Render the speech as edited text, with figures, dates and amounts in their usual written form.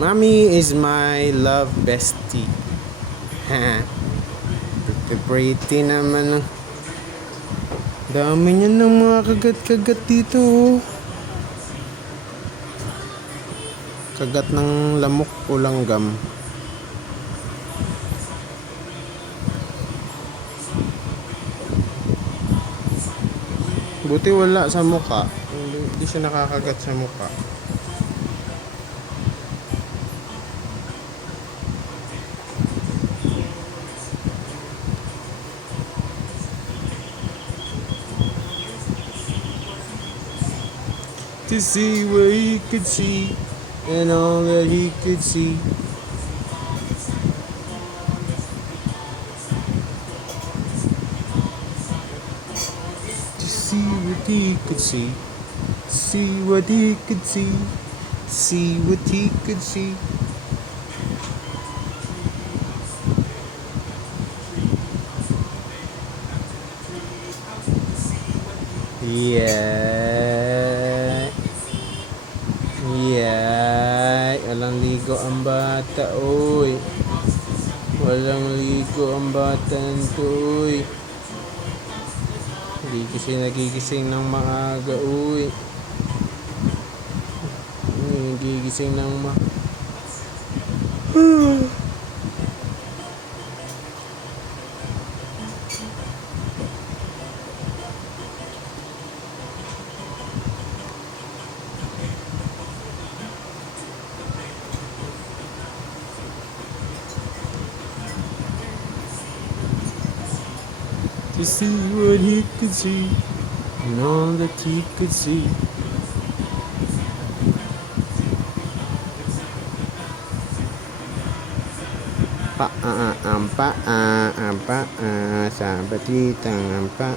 Mommy is my love bestie. Pretty naman. Dami niyan ng mga kagat-kagat dito. Kagat ng lamok o langgam. Buti wala sa muka. Hindi siya nakakagat sa muka. To see what he could see and all that he could see. To see what he could see what he could see what he could see. Yeah. Yeah. Walang ligo ang bata, oy. Walang ligo ang bata nito, oy. Hindi kasi nagigising ng maaga, uy. Nagigising ng to see what he could see and all that he could see. Ang paa sa batitang ang paa.